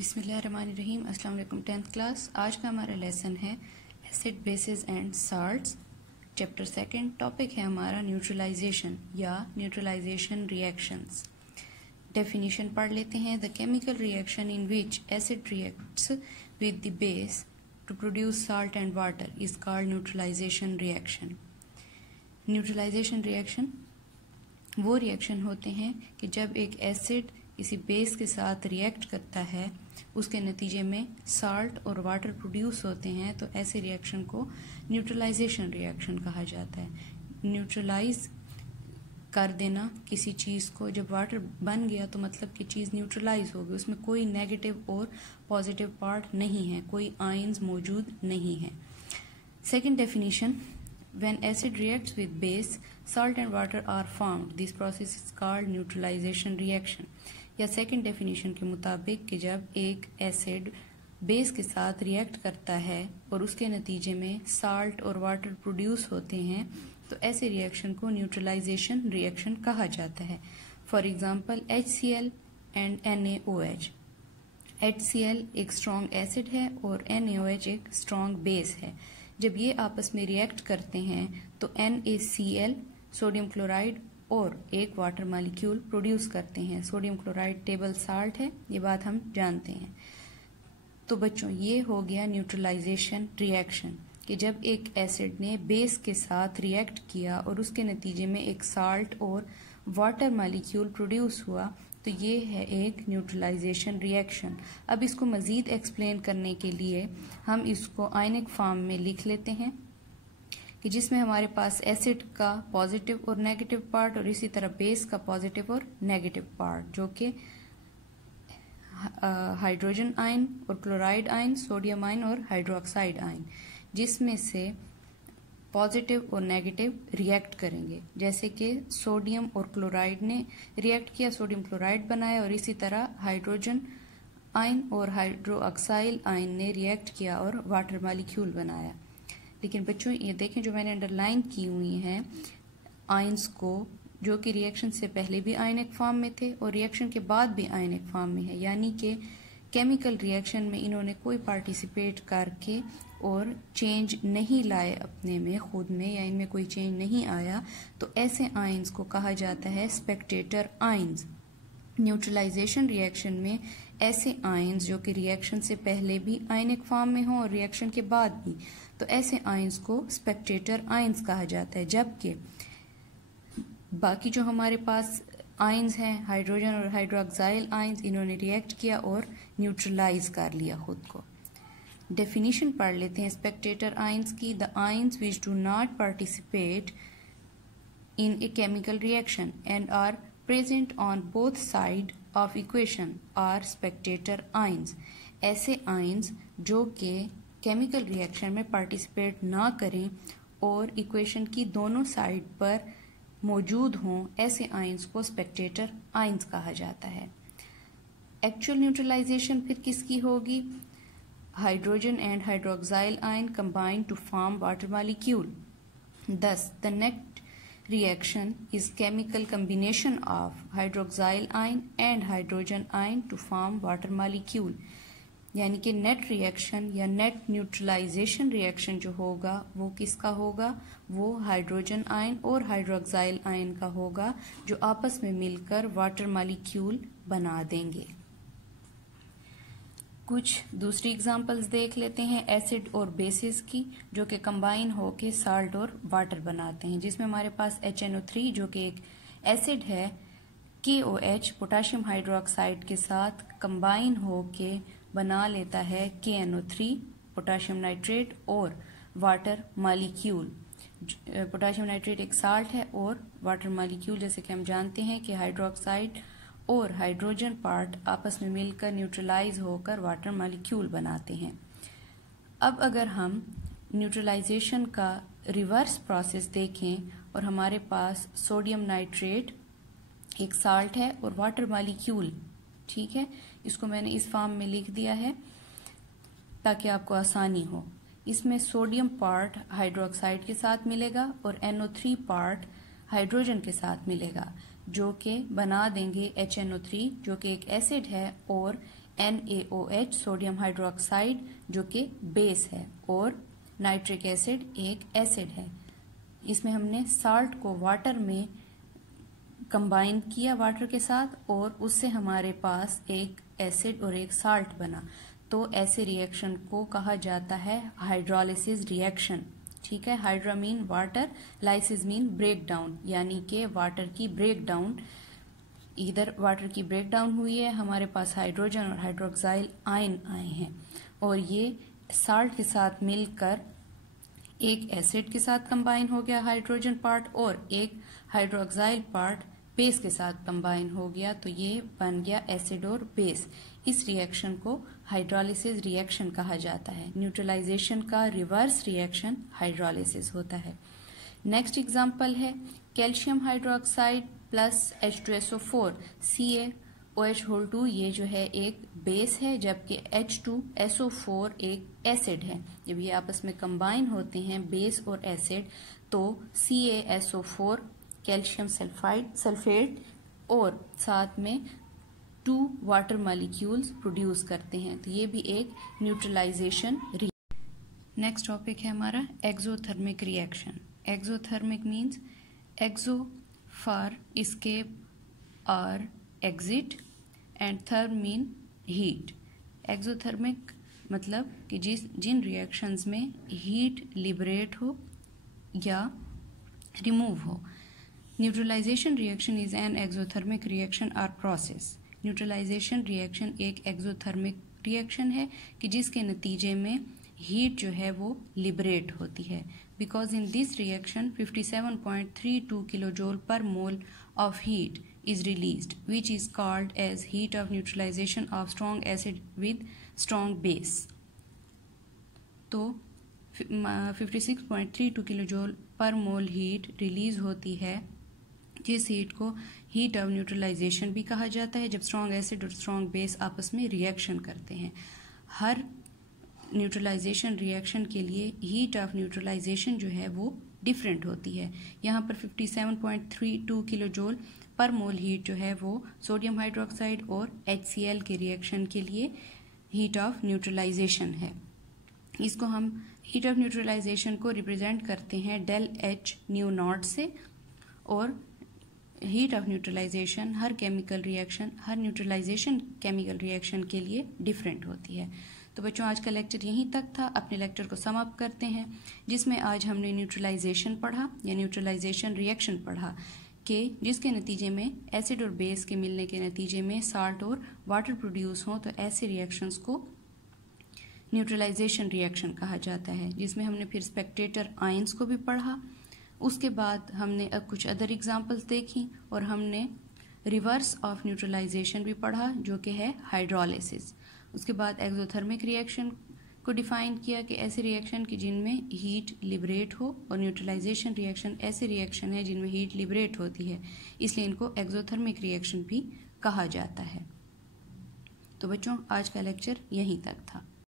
बिस्मिल्लाहिर्रहमानिर्रहीम। अस्सलाम वालेकुम। 10th class. आज का हमारा लेसन है acid basis and salts, chapter 2। Topic है हमारा न्यूट्रलाइजेशन या न्यूट्रलाइजेशन रिएक्शंस। डेफिनेशन पढ़ लेते हैं। The chemical reaction in which acid reacts with the base to produce salt and water is called neutralisation reaction. Neutralisation reaction वो reaction होते हैं कि जब एक एसिड किसी बेस के साथ रिएक्ट करता है, उसके नतीजे में साल्ट और वाटर प्रोड्यूस होते हैं, तो ऐसे रिएक्शन को न्यूट्रलाइजेशन रिएक्शन कहा जाता है। न्यूट्रलाइज कर देना किसी चीज़ को, जब वाटर बन गया तो मतलब कि चीज़ न्यूट्रलाइज हो गई, उसमें कोई नेगेटिव और पॉजिटिव पार्ट नहीं है, कोई आयंस मौजूद नहीं है। Second definition, when acid reacts with base, salt and water are formed. This process is called neutralization reaction. या सेकेंड डेफिनेशन के मुताबिक कि जब एक एसिड बेस के साथ रिएक्ट करता है और उसके नतीजे में साल्ट और वाटर प्रोड्यूस होते हैं, तो ऐसे रिएक्शन को न्यूट्रलाइजेशन रिएक्शन कहा जाता है। For example HCl and NaOH। HCl एक स्ट्रॉन्ग एसिड है और NaOH एक स्ट्रॉन्ग बेस है। जब ये आपस में रिएक्ट करते हैं तो NaCl सोडियम क्लोराइड और एक वाटर मॉलिक्यूल प्रोड्यूस करते हैं। सोडियम क्लोराइड टेबल साल्ट है, ये बात हम जानते हैं। तो बच्चों, ये हो गया न्यूट्रलाइजेशन रिएक्शन कि जब एक एसिड ने बेस के साथ रिएक्ट किया और उसके नतीजे में एक साल्ट और वाटर मॉलिक्यूल प्रोड्यूस हुआ, तो ये है एक न्यूट्रलाइजेशन रिएक्शन। अब इसको मजीद एक्सप्लेन करने के लिए हम इसको आयनिक फॉर्म में लिख लेते हैं कि जिसमें हमारे पास एसिड का पॉजिटिव और नेगेटिव पार्ट और इसी तरह बेस का पॉजिटिव और नेगेटिव पार्ट, जो कि हाइड्रोजन आयन और क्लोराइड आयन, सोडियम आयन और हाइड्रोक्साइड आयन, जिसमें से पॉजिटिव और नेगेटिव रिएक्ट करेंगे। जैसे कि सोडियम और क्लोराइड ने रिएक्ट किया, सोडियम क्लोराइड बनाया, और इसी तरह हाइड्रोजन आयन और हाइड्रोक्साइल आयन ने रिएक्ट किया और वाटर मॉलिक्यूल बनाया। लेकिन बच्चों, ये देखें, जो मैंने अंडरलाइन की हुई हैं आयंस को, जो कि रिएक्शन से पहले भी आयनिक फॉर्म में थे और रिएक्शन के बाद भी आयनिक फॉर्म में है, यानी कि केमिकल रिएक्शन में इन्होंने कोई पार्टिसिपेट करके और चेंज नहीं लाए अपने में, खुद में, या इनमें कोई चेंज नहीं आया, तो ऐसे आयंस को कहा जाता है स्पेक्टेटर आयंस। न्यूट्रलाइजेशन रिएक्शन में ऐसे आयंस जो कि रिएक्शन से पहले भी आयनिक फॉर्म में हो और रिएक्शन के बाद भी, तो ऐसे आयंस को स्पेक्टेटर आयंस कहा जाता है। जबकि बाकी जो हमारे पास आयंस हैं, हाइड्रोजन और हाइड्रोक्साइल आयंस, इन्होंने रिएक्ट किया और न्यूट्रलाइज कर लिया खुद को। डेफिनेशन पढ़ लेते हैं स्पेक्टेटर आयंस की। The ions which do not participate in a chemical reaction and are present on both side of equation are spectator ions. ऐसे आयंस जो कि केमिकल रिएक्शन में पार्टिसिपेट ना करें और इक्वेशन की दोनों साइड पर मौजूद हों, ऐसे आयंस को स्पेक्टेटर आयंस कहा जाता है। एक्चुअल न्यूट्रलाइजेशन फिर किसकी होगी? Hydrogen and hydroxyl ion combine to form water molecule. Thus, the net reaction is chemical combination of hydroxyl ion and hydrogen ion to form water molecule। यानी कि net reaction या net neutralisation reaction जो होगा वो किसका होगा? वो hydrogen ion और हाइड्रोक्साइल आयन का होगा, जो आपस में मिलकर वाटर मॉलिक्यूल बना देंगे। कुछ दूसरी एग्जांपल्स देख लेते हैं एसिड और बेसिस की, जो कि कंबाइन होके साल्ट और वाटर बनाते हैं, जिसमें हमारे पास HNO3 जो कि एक एसिड है, KOH पोटेशियम हाइड्रोक्साइड के साथ कंबाइन होके बना लेता है KNO3 पोटेशियम नाइट्रेट और वाटर मॉलिक्यूल। पोटेशियम नाइट्रेट एक साल्ट है और वाटर मॉलिक्यूल, जैसे कि हम जानते हैं कि हाइड्रोक्साइड और हाइड्रोजन पार्ट आपस में मिलकर न्यूट्रलाइज होकर वाटर मॉलिक्यूल बनाते हैं। अब अगर हम न्यूट्रलाइजेशन का रिवर्स प्रोसेस देखें और हमारे पास सोडियम नाइट्रेट एक साल्ट है और वाटर मॉलिक्यूल, ठीक है, इसको मैंने इस फॉर्म में लिख दिया है ताकि आपको आसानी हो। इसमें सोडियम पार्ट हाइड्रोक्साइड के साथ मिलेगा और NO3 पार्ट हाइड्रोजन के साथ मिलेगा, जो कि बना देंगे HNO3 जो कि एक एसिड है और NaOH सोडियम हाइड्रोक्साइड जो कि बेस है, और नाइट्रिक एसिड एक एसिड है। इसमें हमने साल्ट को वाटर में कंबाइन किया वाटर के साथ, और उससे हमारे पास एक एसिड और एक साल्ट बना। तो ऐसे रिएक्शन को कहा जाता है हाइड्रोलिसिस रिएक्शन। ठीक है, hydra mean water, lysis mean break down, यानी कि वाटर की ब्रेक डाउन। इधर वाटर की ब्रेक डाउन हुई है, हमारे पास हाइड्रोजन और हाइड्रोक्साइल आयन आए हैं, और ये साल्ट के साथ मिलकर एक एसिड के साथ कंबाइन हो गया हाइड्रोजन पार्ट, और एक हाइड्रोक्साइल पार्ट बेस के साथ कंबाइन हो गया, तो ये बन गया एसिड और बेस। इस रिएक्शन को हाइड्रोलिसिस रिएक्शन कहा जाता है। न्यूट्रलाइजेशन का रिवर्स रिएक्शन हाइड्रोलिसिस होता है। नेक्स्ट एग्जांपल है calcium hydroxide plus H2SO4 CaOH2। ये जो है एक बेस है, जबकि H2SO4 एक एसिड है। जब ये आपस में कंबाइन होते हैं बेस और एसिड, तो CaSO4 कैल्शियम सल्फेट और साथ में 2 वाटर मॉलिक्यूल्स प्रोड्यूस करते हैं। तो ये भी एक न्यूट्रलाइजेशन। नेक्स्ट टॉपिक है हमारा exothermic reaction. Exothermic means exo for escape और exit and therm mean heat. Exothermic मतलब कि जिन रिएक्शंस में हीट लिबरेट हो या रिमूव हो। Neutralisation reaction is an exothermic reaction और प्रोसेस। न्यूट्रलाइजेशन रिएक्शन एक एक्सोथर्मिक रिएक्शन है कि जिसके नतीजे में हीट जो है वो लिबरेट होती है। बिकॉज इन दिस रिएक्शन 57.32 किलोजोल पर mole of heat is released, which is called as heat of neutralization of strong acid with strong base. तो 56.32 किलोजोल पर मोल हीट रिलीज होती है, जिस हीट को हीट ऑफ न्यूट्रलाइजेशन भी कहा जाता है, जब स्ट्रॉन्ग एसिड और स्ट्रॉन्ग बेस आपस में रिएक्शन करते हैं। हर न्यूट्रलाइजेशन रिएक्शन के लिए हीट ऑफ न्यूट्रलाइजेशन जो है वो डिफरेंट होती है। यहाँ पर 57.32 किलोजोल पर मोल हीट जो है वो सोडियम हाइड्रोक्साइड और HCl के रिएक्शन के लिए हीट ऑफ न्यूट्रलाइजेशन है। इसको हम हीट ऑफ न्यूट्रलाइजेशन को रिप्रेजेंट करते हैं डेल H न्यू नॉट से, और हीट ऑफ न्यूट्रलाइजेशन हर केमिकल रिएक्शन, हर न्यूट्रलाइजेशन केमिकल रिएक्शन के लिए डिफरेंट होती है। तो बच्चों आज का लेक्चर यहीं तक था। अपने लेक्चर को सम अप करते हैं, जिसमें आज हमने न्यूट्रलाइजेशन पढ़ा या न्यूट्रलाइजेशन रिएक्शन पढ़ा कि जिसके नतीजे में एसिड और बेस के मिलने के नतीजे में साल्ट और वाटर प्रोड्यूस हो, तो ऐसे रिएक्शंस को न्यूट्रलाइजेशन रिएक्शन कहा जाता है। जिसमें हमने फिर स्पेक्टेटर आयंस को भी पढ़ा। उसके बाद हमने अब कुछ अदर एग्जांपल्स देखी, और हमने रिवर्स ऑफ न्यूट्रलाइजेशन भी पढ़ा जो कि है हाइड्रोलिसिस। उसके बाद एक्सोथर्मिक रिएक्शन को डिफाइन किया कि ऐसे रिएक्शन की जिनमें हीट लिबरेट हो, और न्यूट्रलाइजेशन रिएक्शन ऐसे रिएक्शन है जिनमें हीट लिबरेट होती है, इसलिए इनको एक्सोथर्मिक रिएक्शन भी कहा जाता है। तो बच्चों आज का लेक्चर यहीं तक था।